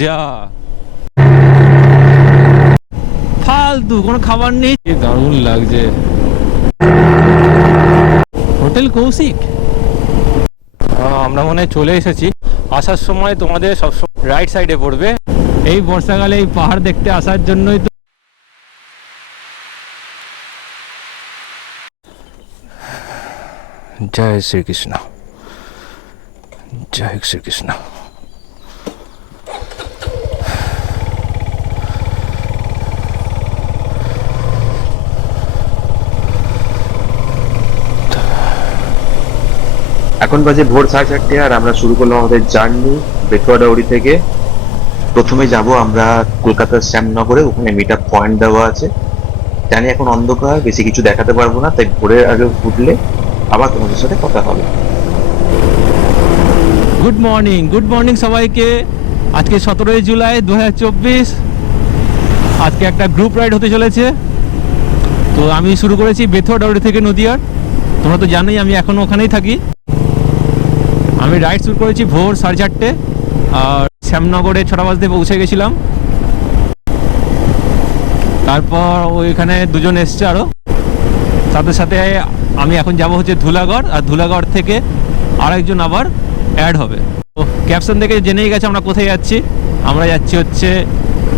যা ফালতু কোনো খাবার নেই। দারুণ লাগছে। হোটেল কৌশিক, আমরা মনে হয় চলে এসেছি। আসার সময় তোমাদের সবসময় রাইট সাইডে পড়বে। এই বর্ষাকালে এই পাহাড় দেখতে আসার জন্যই তো। জয় শ্রীকৃষ্ণ, জয় শ্রীকৃষ্ণ। এখন বাজে ভোর 4:30 আর আমরা শুরু করলাম আমাদের জার্নি বেথুয়াডাউরি থেকে। প্রথমে যাব আমরা কলকাতার শ্যামনগরে, ওখানে মিট আপ পয়েন্ট দেওয়া আছে। জানি এখন অন্ধকার, বেশি কিছু দেখাতে পারবো না, তাই ভোরের আগে উঠলে আবার তোমাদের সাথে কথা হবে। গুড মর্নিং, গুড মর্নিং সবাইকে। আজকে 17 জুলাই 2024। আজকে একটা গ্রুপ রাইড হতে চলেছে। তো আমি শুরু করেছি বেথুয়াডাউরি থেকে নদিয়ার। তোমরা তো জানোই আমি এখন ওখানেই থাকি। আমি রাইড শুরু করেছি ভোর 4:30, আর শ্যামনগরে 6টা বাজতে পৌঁছে গেছিলাম। তারপর ওইখানে দুজন এসছে আরও, সাথে সাথে আমি এখন যাব হচ্ছে ধুলাগড়, আর ধুলাগড় থেকে আরেকজন আবার অ্যাড হবে। তো ক্যাপশন থেকে জেনেই গেছে আমরা কোথায় যাচ্ছি। আমরা যাচ্ছি হচ্ছে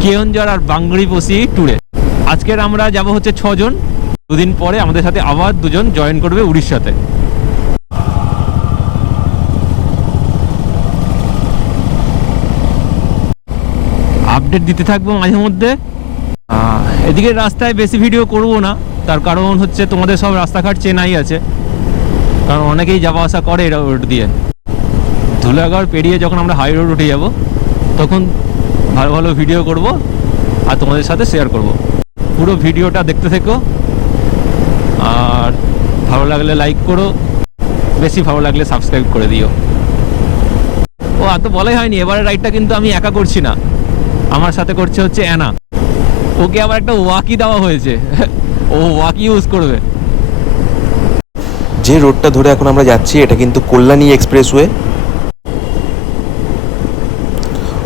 কেওনঝড় আর বাংরিপোষি ট্যুরে। আজকের আমরা যাব হচ্ছে 6 জন। দুদিন পরে আমাদের সাথে আবার দুজন জয়েন করবে উড়িষ্যাতে। আপডেট দিতে থাকবো মাঝে মধ্যে। এদিকে রাস্তায় বেশি ভিডিও করব না, তার কারণ হচ্ছে তোমাদের সব রাস্তাঘাট চেনাই আছে, কারণ অনেকেই যাওয়া আসা করে এটা রোড দিয়ে। ধুলাগড় পেরিয়ে যখন আমরা হাই রোড উঠে যাব, তখন ভালো ভালো ভিডিও করব আর তোমাদের সাথে শেয়ার করব। পুরো ভিডিওটা দেখতে থেকো, আর ভালো লাগলে লাইক করো, বেশি ভালো লাগলে সাবস্ক্রাইব করে দিও। ও আর তো বলাই হয়নি, এবারে রাইডটা কিন্তু আমি একা করছি না, আমার সাথে করছে হচ্ছে অ্যানা। ওকে আবার একটা ওয়াকি দেওয়া হয়েছে, ও ওয়াকি ইউজ করবে। যে রোডটা ধরে এখন আমরা যাচ্ছি এটা কিন্তু কল্যাণী এক্সপ্রেসওয়ে।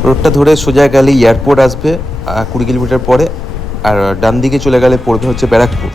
রোডটা ধরে সোজা গেলে এয়ারপোর্ট আসবে 20 কিলোমিটার পরে, আর ডান দিকে চলে গেলে পড়বে হচ্ছে ব্যারাকপুর।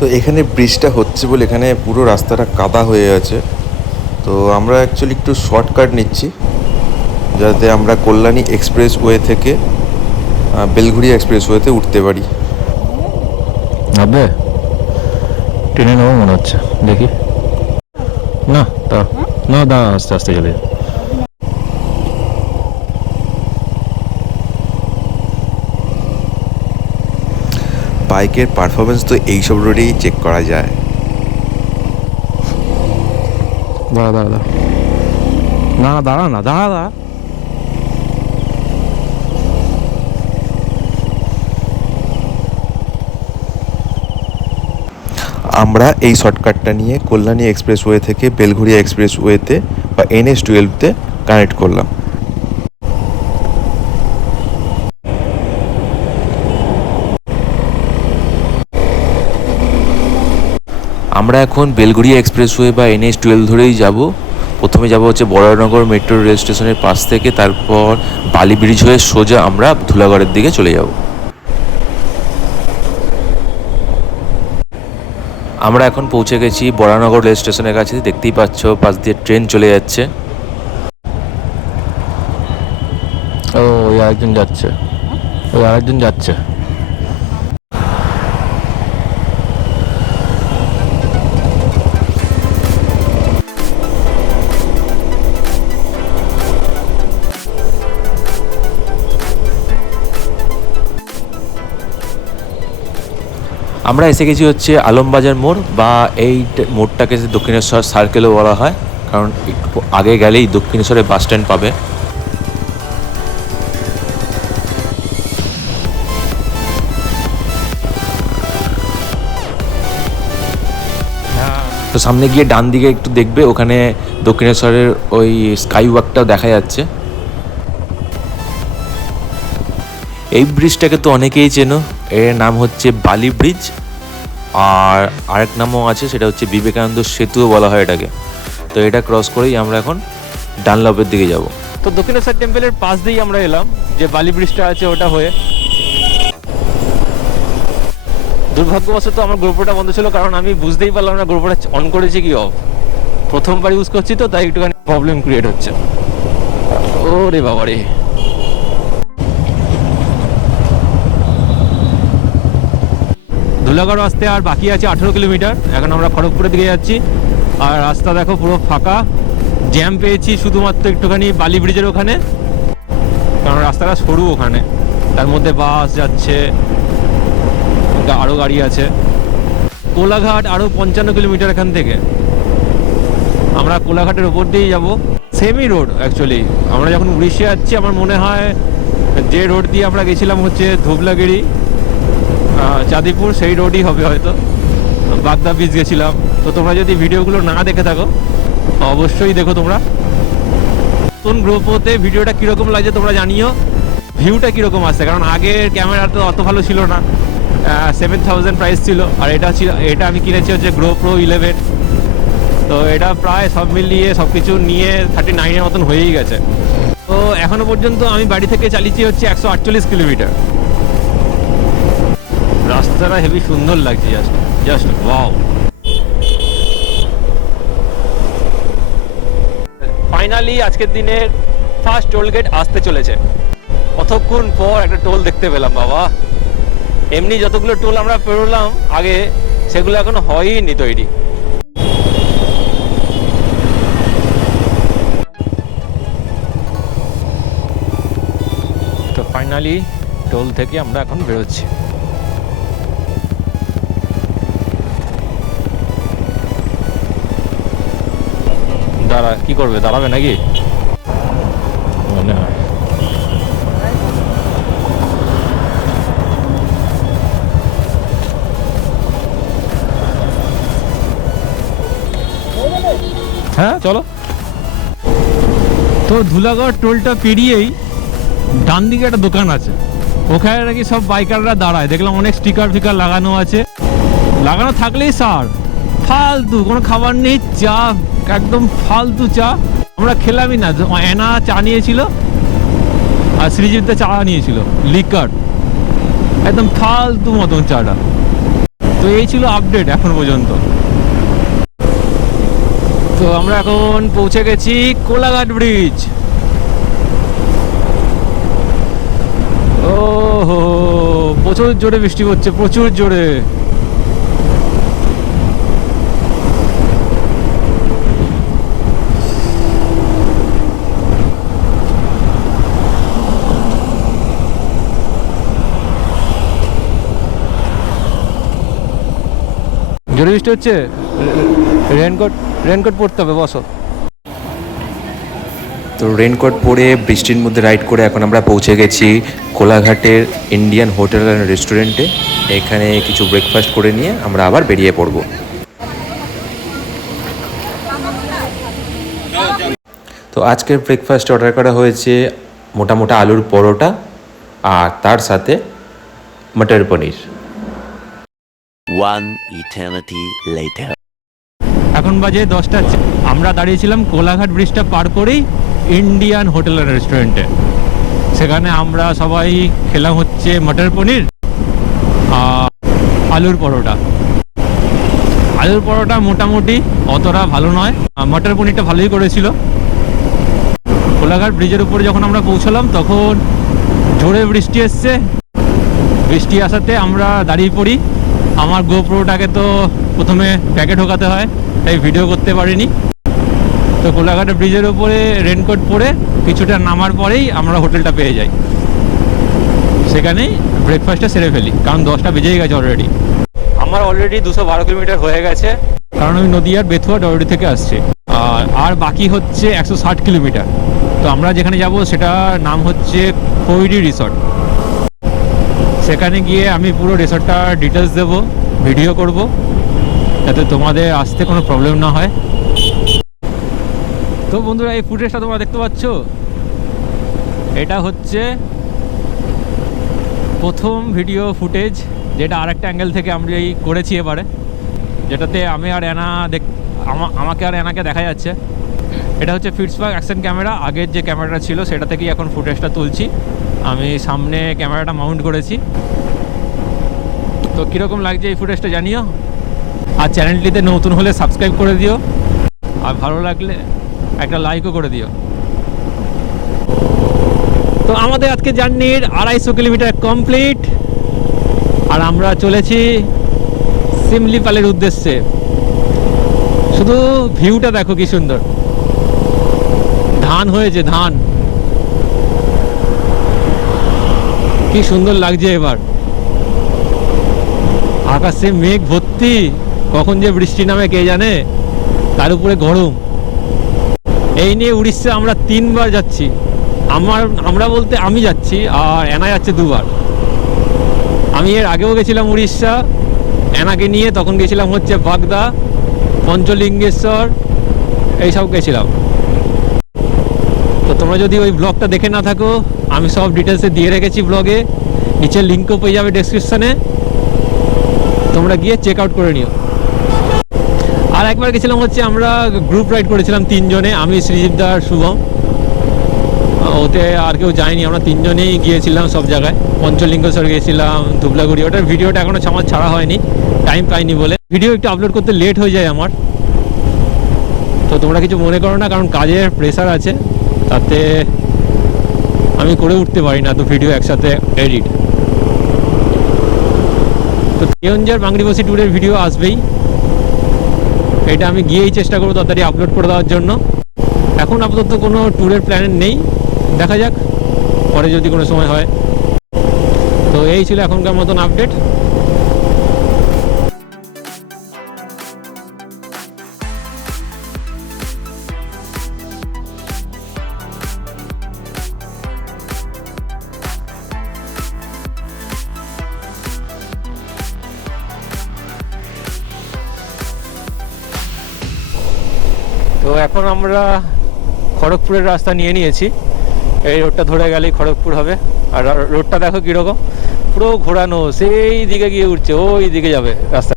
তো এখানে ব্রিজটা হচ্ছে বলে এখানে পুরো রাস্তাটা কাদা হয়ে আছে। তো আমরা অ্যাকচুয়ালি একটু শর্টকাট নিচ্ছি, যাতে আমরা কল্যাণী এক্সপ্রেসওয়ে থেকে বেলঘুরিয়া এক্সপ্রেসওয়েতে উঠতে পারি। হবে ট্রেনে নেবো মনে হচ্ছে, দেখি। না না দা আস্তে আস্তে চলে। বাইকের পারফরমেন্স তো এইসব রোডেই চেক করা যায়। দাঁড়া না, দাঁড়া। আমরা এই শর্টকাটটা নিয়ে কল্যাণী এক্সপ্রেসওয়ে থেকে বেলঘুরিয়া এক্সপ্রেসওয়েতে বা NH-12তে কানেক্ট করলাম। আমরা এখন বেলঘুরিয়া এক্সপ্রেসওয়ে বা NH-12 ধরেই যাব। প্রথমে যাব হচ্ছে বরানগর মেট্রো রেল স্টেশনের পাশ থেকে, তারপর বালি ব্রিজ হয়ে সোজা আমরা ধুলাগড়ের দিকে চলে যাব। আমরা এখন পৌঁছে গেছি বরানগর রেল স্টেশনের কাছে। দেখতেই পাচ্ছ পাশ দিয়ে ট্রেন চলে যাচ্ছে। ওই আরেকজন যাচ্ছে। আমরা এসে গেছি হচ্ছে আলমবাজার মোড়, বা এই মোড়টাকে দক্ষিণেশ্বর সার্কেলও বলা হয়, কারণ একটু আগে গেলেই দক্ষিণেশ্বরের বাস স্ট্যান্ড পাবে। তো সামনে গিয়ে ডান দিকে একটু দেখবে, ওখানে দক্ষিণেশ্বরের ওই স্কাই ওয়াকটাও দেখা যাচ্ছে। এই ব্রিজটাকে তো অনেকেই চেনো, এর নাম হচ্ছে বালি ব্রিজ, আর আরেক নামও আছে, সেটা হচ্ছে বিবেকানন্দ সেতুও বলা হয় এটাকে। তো এটা ক্রস করেই আমরা এখন ডানলপের দিকে যাব। তো দক্ষিণেশ্বর টেম্পলের পাশ দিয়েই আমরা এলাম, যে বালি ব্রিজটা আছে ওটা হয়ে। দুর্ভাগ্যবশত আমার গ্রুপটা বন্ধ ছিল, কারণ আমি বুঝতেই পারলাম না গ্রুপটা অন করেছি কি অফ। প্রথমবার ইউজ করছি তো, তাই একটুখানি প্রবলেম ক্রিয়েট হচ্ছে। ওরে বাবা রে, ধুলাগড় আসতে আর বাকি আছে 18 কিলোমিটার। এখন আমরা খড়গপুরের দিকে যাচ্ছি, আর রাস্তা দেখো পুরো ফাঁকা। জ্যাম পেয়েছি শুধুমাত্র একটুখানি বালি ব্রিজের ওখানে, কারণ রাস্তাটা সরু ওখানে, তার মধ্যে বাস যাচ্ছে, আরও গাড়ি আছে। কোলাঘাট আরও 55 কিলোমিটার এখান থেকে। আমরা কোলাঘাটের ওপর দিয়েই যাব, সেমই রোড অ্যাকচুয়ালি। আমরা যখন উড়িষ্যা যাচ্ছি, আমার মনে হয় যে রোড দিয়ে আমরা গেছিলাম হচ্ছে ধুবলাগিরি, চাঁদিপুর, সেই রোডই হবে হয়তো। বাগদা বীচ গেছিলাম। তো তোমরা যদি ভিডিওগুলো না দেখে থাকো, অবশ্যই দেখো তোমরা। কোন গ্রুপতে ভিডিওটা কীরকম লাগছে তোমরা জানিও, ভিউটা কীরকম আসছে, কারণ আগের ক্যামেরা তো অত ভালো ছিল না। 7000 প্রাইস ছিল, আর এটা আমি কিনেছি হচ্ছে GoPro 11। তো এটা প্রায় সব মিলিয়ে সব কিছু নিয়ে 39-এর মতন হয়েই গেছে। তো এখনো পর্যন্ত আমি বাড়ি থেকে চালিয়েছি হচ্ছে 148 কিলোমিটার। রাস্তাটা হেবি সুন্দর লাগছে, জাস্ট ওয়াও। ফাইনালি আজকের দিনের ফার্স্ট টোল গেট আসতে চলেছে। কতক্ষণ পর একটা টোল দেখতে পেলাম বাবা। এমনি যতগুলো টোল আমরা পেরোলাম আগে, সেগুলো এখনো হয়ইনি তৈরি। তো ফাইনালি টোল থেকে আমরা এখন বেরোচ্ছি। দাঁড়া, কি করবে, দাঁড়াবে নাকি মনে হয়। হ্যাঁ চলো। তো ধুলাগড় টোলটা পেরিয়েই ডান দিকে একটা দোকান আছে, ওখানে নাকি সব বাইকাররা দাঁড়ায়। দেখলাম অনেক স্টিকার ফিকার লাগানো আছে। লাগানো থাকলেই সার, ফালতু কোনো খাবার নেই, চা একদম ফালতু চা। আমরা খেলামই না। এনা চা নিয়েছিল, আর শ্রীজিৎ চা নিয়েছিল লিকার, একদম ফালতু মতন চাটা। তো এই ছিল আপডেট এখন পর্যন্ত। তো আমরা এখন পৌঁছে গেছি কোলাঘাট ব্রিজ। ও হো, প্রচুর জোরে বৃষ্টি হচ্ছে, প্রচুর জোরে। জোরে বৃষ্টি হচ্ছে, রেনকোট পরতে হবে, বসো। তো রেনকোট পরে বৃষ্টির মধ্যে রাইড করে এখন আমরা পৌঁছে গেছি কোলাঘাটের ইন্ডিয়ান হোটেল অ্যান্ড রেস্টুরেন্টে। এখানে কিছু ব্রেকফাস্ট করে নিয়ে আমরা আবার বেরিয়ে পড়ব। তো আজকের ব্রেকফাস্ট অর্ডার করা হয়েছে মোটা আলুর পরোটা, আর তার সাথে মটর পনির। One eternity later. এখন বাজে 10টা। আমরা দাঁড়িয়েছিলাম কোলাঘাট ব্রিজটা পার করেই ইন্ডিয়ান হোটেল অ্যান্ড রেস্টুরেন্টে। সেখানে আমরা সবাই খেলাম হচ্ছে মটর পনির আর আলুর পরোটা। আলুর পরোটা মোটামুটি অতটা ভালো নয়, মটর পনিরটা ভালোই করেছিল। কোলাঘাট ব্রিজের উপরে যখন আমরা পৌঁছলাম তখন জোরে বৃষ্টি এসছে। বৃষ্টি আসাতে আমরা দাঁড়িয়ে পড়ি। আমার গোপ্রোটাকে তো প্রথমে ব্যাগে ঢোকাতে হয়, তাই ভিডিও করতে পারিনি। তো কোলাঘাট ব্রিজের উপরে রেনকোট পরে কিছুটা নামার পরেই আমরা হোটেলটা পেয়ে যাই। সেখানেই ব্রেকফাস্টটা সেরে ফেলি, কারণ 10টা বেজেই গেছে অলরেডি। আমার অলরেডি 212 কিলোমিটার হয়ে গেছে, কারণ আমি নদিয়ার বেথুয়া ডরডি থেকে আসছি। আর বাকি হচ্ছে 160 কিলোমিটার। তো আমরা যেখানে যাব সেটার নাম হচ্ছে খৈরি রিসর্ট। সেখানে গিয়ে আমি পুরো রিসর্টটার ডিটেলস দেবো, ভিডিও করব, যাতে তোমাদের আসতে কোনো প্রবলেম না হয়। তো বন্ধুরা, এই ফুটেজটা তোমরা দেখতে পাচ্ছ, এটা হচ্ছে প্রথম ভিডিও ফুটেজ, যেটা আরেকটা অ্যাঙ্গেল থেকে আমি করেছি এবারে, যেটাতে আমি আর অ্যানা আমাকে আর অ্যানাকে দেখা যাচ্ছে। এটা হচ্ছে ফিটসবার্গ অ্যাকশন ক্যামেরা, আগের যে ক্যামেরাটা ছিল সেটা থেকেই এখন ফুটেজটা তুলছি। আমি সামনে ক্যামেরাটা মাউন্ট করেছি। তো কীরকম লাগছে এই ফুটেজটা জানিও, আর চ্যানেলটিতে নতুন হলে সাবস্ক্রাইব করে দিও, আর ভালো লাগলে একটা লাইকও করে দিও। তো আমাদের আজকে জার্নির 250 কিলোমিটার কমপ্লিট, আর আমরা চলেছি সিমলিপালের উদ্দেশ্যে। শুধু ভিউটা দেখো কি সুন্দর, ধান হয়েছে, ধান কি সুন্দর লাগছে। এবার আকাশে মেঘ ভর্তি, কখন যে বৃষ্টি নামে কে জানে, তার উপরে গরম। এই নিয়ে উড়িষ্যা আমরা 3 বার যাচ্ছি। আমরা বলতে আমি যাচ্ছি, আর অ্যানা যাচ্ছে 2 বার। আমি এর আগেও গেছিলাম উড়িষ্যা অ্যানাকে নিয়ে, তখন গেছিলাম হচ্ছে বাগদা, পঞ্চলিঙ্গেশ্বর, এইসব গেছিলাম। তো তোমরা যদি ওই ব্লগটা দেখে না থাকো, আমি সব ডিটেলসে দিয়ে রেখেছি ব্লগে, নিচে লিঙ্কও পেয়ে যাবে ডেসক্রিপশানে, তোমরা গিয়ে চেক আউট করে নিও। আর একবার গেছিলাম হচ্ছে আমরা গ্রুপ রাইড করেছিলাম 3 জনে, আমি, শ্রীজিৎদার, শুভম। ওতে আর কেউ যায়নি, আমরা 3 জনেই গিয়েছিলাম সব জায়গায়। পঞ্চলিঙ্গেশ্বর গিয়েছিলাম, ধুবলাগুড়ি। ওটার ভিডিওটা এখনও আমার ছাড়া হয়নি, টাইম পাইনি বলে। ভিডিও একটু আপলোড করতে লেট হয়ে যায় আমার। তো তোমরা কিছু মনে করো না, কারণ কাজের প্রেশার আছে, তাতে আমি করে উঠতে পারি না তো ভিডিও একসাথে এডিট। তো কেওনঝড় বাংরিপোষি ট্যুরের ভিডিও আসবেই, এটা আমি গিয়েই চেষ্টা করবো তাড়াতাড়ি আপলোড করে দেওয়ার জন্য। এখন আপাতত কোনো ট্যুরের প্ল্যান নেই, দেখা যাক পরে যদি কোনো সময় হয়। তো এই ছিল এখনকার মতন আপডেট। তো এখন আমরা খড়গপুরের রাস্তা নিয়ে নিয়েছি। এই রোডটা ধরে গেলেই খড়গপুর হবে। আর রোডটা দেখো কীরকম, পুরো ঘোরানো, সেই দিকে গিয়ে উঠছে, ওই দিকে যাবে রাস্তা।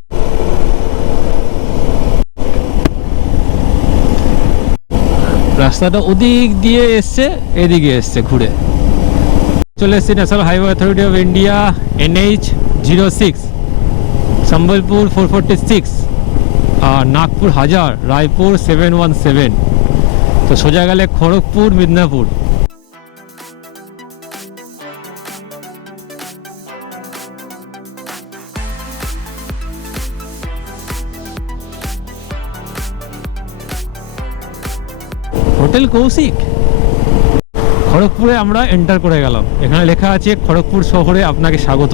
রাস্তাটা ওদিক দিয়ে এসছে, এদিকে এসছে ঘুরে। চলে এসছি national highway authority of India, NH06, Sambalpur 446, আর নাগপুর 1000, রায়পুর 717। তো সোজা গেলে খড়গপুর, মিদনাপুর। হোটেল কৌশিক। খড়গপুরে আমরা এন্টার করে গেলাম। এখানে লেখা আছে খড়গপুর শহরে আপনাকে স্বাগত।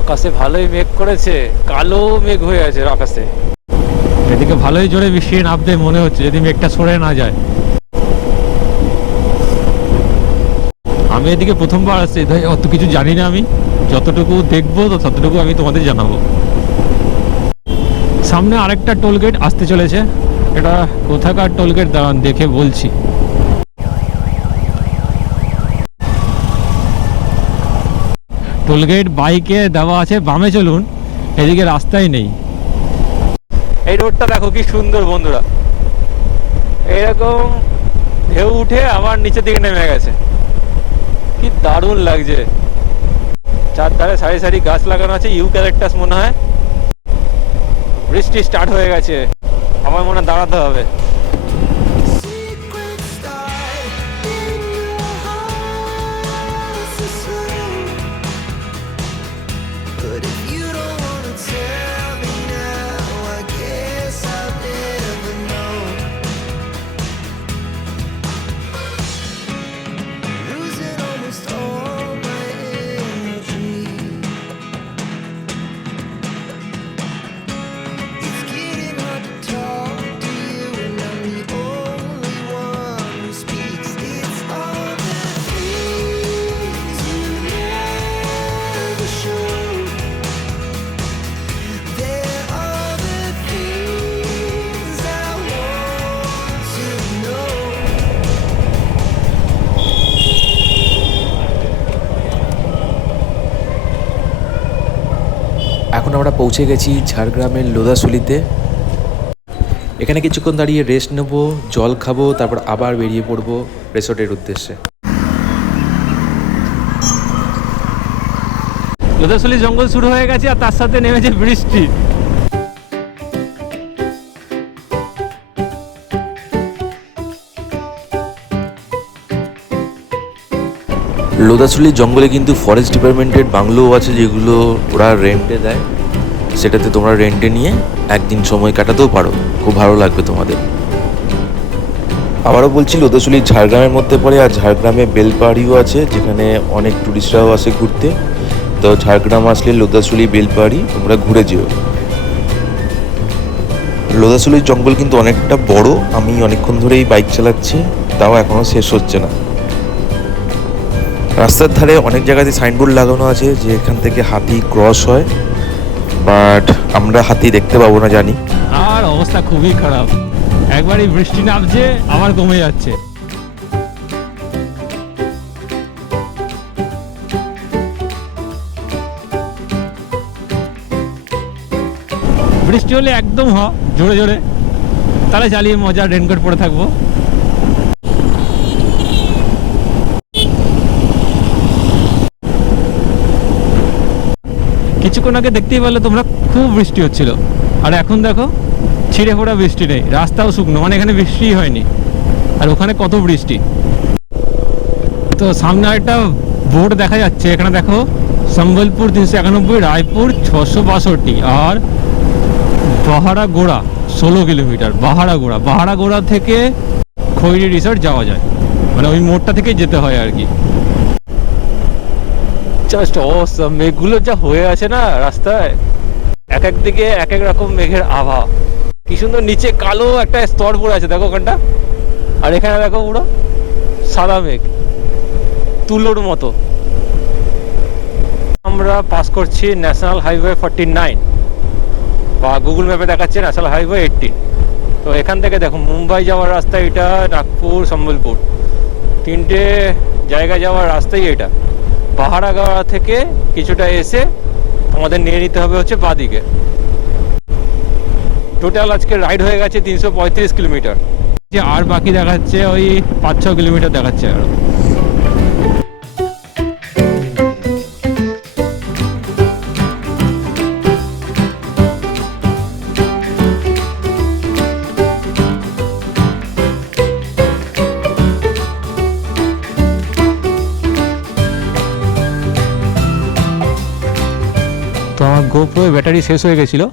আকাশে ভালোই মেঘ করেছে, কালো মেঘ হয়ে আছে আকাশে। এদিকে ভালোই জোরে বৃষ্টি নামতে মনে হচ্ছে, যদি মেঘটা সরে না যায়। আমি এদিকে প্রথমবার আসছি, তাই অত কিছু জানি না। আমি যতটুকু দেখবো ততটুকু আমি তোমাদের জানাবো। সামনে আরেকটা টোলগেট আসতে চলেছে, এটা কোথাকার টোলগেট দাঁড়ান দেখে বলছি। টোলগেট বাইকে দেওয়া আছে বামে চলুন, এদিকে রাস্তাই নেই। এই রোডটা দেখো কি সুন্দর বন্ধুরা, এরকম ঢেউ উঠে আবার নিচের দিকে নেমে গেছে, কি দারুণ লাগছে। চারধারে সারি সারি গাছ লাগানো আছে, ইউক্যালিপটাস মনে হয়। বৃষ্টি স্টার্ট হয়ে গেছে, আমার মনে হয় দাঁড়াতে হবে। এখন আমরা পৌঁছে গেছি ঝাড়গ্রামের লোধাশুলিতে। এখানে কিছুক্ষণ দাঁড়িয়ে রেস্ট নেব, জল খাবো, তারপর আবার বেরিয়ে পড়বো রিসোর্টের উদ্দেশ্যে। লোধাশুলি জঙ্গল শুরু হয়ে গেছে আর তার সাথে নেমেছে বৃষ্টি। লোধাশুলি জঙ্গলে কিন্তু ফরেস্ট ডিপার্টমেন্টের বাংলোও আছে, যেগুলো ওরা রেন্টে দেয়। সেটাতে তোমরা রেন্টে নিয়ে একদিন সময় কাটাতেও পারো, খুব ভালো লাগবে তোমাদের। আবারও বলছি, লোধাশুলি ঝাড়গ্রামের মধ্যে পড়ে, আর ঝাড়গ্রামে বেলপাহাড়িও আছে, যেখানে অনেক টুরিস্টরাও আসে ঘুরতে। তো ঝাড়গ্রাম আসলে লোধাশুলি বেলপাহাড়ি তোমরা ঘুরে যেও। লোধাশুলির জঙ্গল কিন্তু অনেকটা বড়, আমি অনেকক্ষণ ধরেই বাইক চালাচ্ছি, তাও এখনও শেষ হচ্ছে না। রাস্তার ধারে অনেক জায়গাতে সাইনবোর্ড লাগানো আছে যে এখান থেকে হাতি ক্রস হয়, বাট আমরা হাতি দেখতে পাবো না জানি। আর অবস্থা খুবই খারাপ, একবারই বৃষ্টি নামছে আবার কমে যাচ্ছে। বৃষ্টি হলে একদম জোরে জোরে, তাহলে চালিয়ে মজা, রেনকোট পরে থাকবো। কিছুক্ষণ আগে দেখতেই পারলে তোমরা খুব বৃষ্টি হচ্ছিল, আর এখন দেখো ছিঁড়ে ফোড়া বৃষ্টি নেই, রাস্তাও শুকনো, মানে এখানে বৃষ্টিই হয়নি। আর ওখানে কত বৃষ্টি। তো সামনে একটা বোর্ড দেখা যাচ্ছে, এখানে দেখো সম্বলপুর 391, রায়পুর 662 আর বাহারাগোড়া 16 কিলোমিটার। বাহারাগোড়া থেকে খৈরি রিসর্ট যাওয়া যায়, মানে ওই মোড়টা থেকে যেতে হয় আর কি। জাস্ট অসম, মেঘগুলো যা হয়ে আছে না রাস্তায়, এক এক দিকে এক এক রকম মেঘের আভা। কি সুন্দর নিচে কালো একটা স্তর পড়ে আছে দেখো ওখানটা, আর এখানে দেখো পুরো সাদা মেঘ, তুলোর মতো। আমরা পাস করছি ন্যাশনাল হাইওয়ে 49, বা গুগল ম্যাপে দেখাচ্ছে ন্যাশনাল হাইওয়ে 18। তো এখান থেকে দেখো মুম্বাই যাওয়ার রাস্তা এটা, নাগপুর, সম্বলপুর, তিনটে জায়গা যাওয়ার রাস্তাই এটা। পাহাড়াগড়া থেকে কিছুটা এসে আমাদের নিয়ে নিতে হবে হচ্ছে বাঁদিকে। টোটাল আজকে রাইড হয়ে গেছে 335 কিলোমিটার, যে আর বাকি দেখাচ্ছে ওই 5-6 কিলোমিটার দেখাচ্ছে আরো। তো আমার গোপ্রো ব্যাটারি শেষ হয়ে গেছিলো,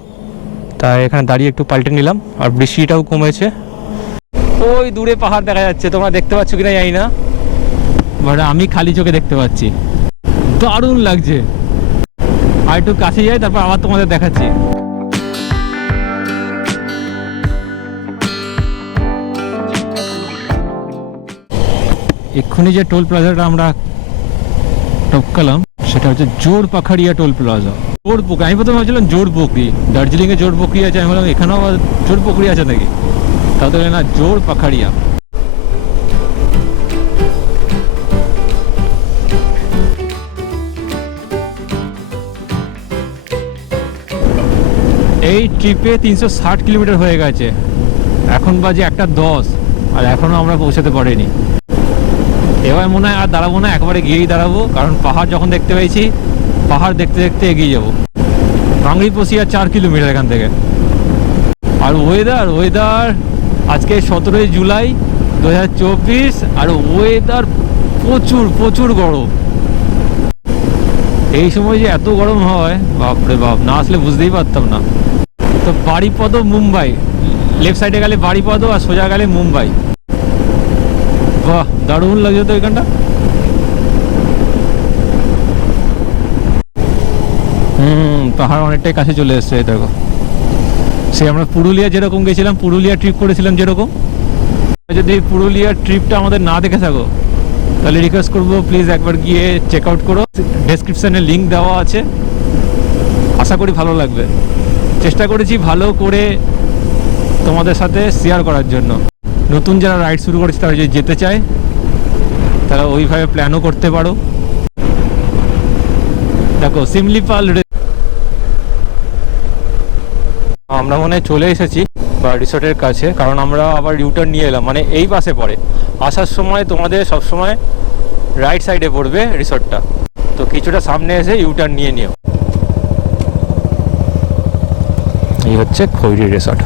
তাই এখানে দাঁড়িয়ে একটু পাল্টে নিলাম। আর বৃষ্টিটাও কমেছে, ওই দূরে পাহাড় দেখা যাচ্ছে, তোমরা দেখতে পাচ্ছ কিনা জানি না, বাট আমি খালি চোখে দেখতে পাচ্ছি। দারুণ লাগছে। আর একটু কাছে যাই, তারপর আবার তোমাদের দেখাচ্ছি। এক্ষুনি যে টোল প্লাজাটা আমরা টপকালাম সেটা হচ্ছে জোর পাখাড়িয়া টোল প্লাজা। জোর পুকুরি, আমি প্রথমে ভাবছিলাম জোর পুকুরি, দার্জিলিংয়ে জোর পুকুরি আছে, আমি বললাম এখানেও আবার জোর পুকুরি আছে নাকি, তাহলে না জোর পাখাড়িয়া। এই ট্রিপে 360 কিলোমিটার হয়ে গেছে, এখন বাজে 1:10, আর এখনও আমরা পৌঁছাতে পারিনি। এবার মনে হয় আর দাঁড়াবো না, একবারে গিয়েই দাঁড়াবো, কারণ পাহাড় যখন দেখতে পেয়েছি, পাহাড় দেখতে দেখতে এগিয়ে যাবো। বাংলিপোসিয়া 4 কিলোমিটার এখান থেকে। আর ওয়েদার আজকে 17 জুলাই 2024, আর ওয়েদার প্রচুর গরম। এই সময় যে এত গরম হয়, বাপরে বাপ, না আসলে বুঝতেই পারতাম না। তো বাড়িপদ মুম্বাই, লেফট সাইডে গেলে বাড়িপদ আর সোজা গেলে মুম্বাই। বাহ, দারুণ লাগছে তো এখানটা। পাহাড় অনেকটাই কাছে চলে এসছে, দেখো। সে আমরা পুরুলিয়া যেরকম গেছিলাম, পুরুলিয়া ট্রিপ করেছিলাম যেরকম, যদি পুরুলিয়ার ট্রিপটা আমাদের না দেখে থাকো তাহলে রিকোয়েস্ট করবো প্লিজ একবার গিয়ে চেক আউট করো, ডেসক্রিপশানে লিঙ্ক দেওয়া আছে। আশা করি ভালো লাগবে। চেষ্টা করেছি ভালো করে তোমাদের সাথে শেয়ার করার জন্য। নতুন যারা রাইড শুরু করেছে, তারা যদি যেতে চায় তারা ওইভাবে প্ল্যানও করতে পারো। দেখো সিমলিপাল আমরা মনে হয় চলে এসেছি বা রিসর্টের কাছে, কারণ আমরা আবার ইউটার্ন নিয়ে এলাম, মানে এই পাশে পড়ে। আসার সময় তোমাদের সবসময় রাইট সাইডে পড়বে রিসর্টটা, তো কিছুটা সামনে এসে ইউটার্ন নিয়ে নিও। এই হচ্ছে খৈরি রিসর্ট।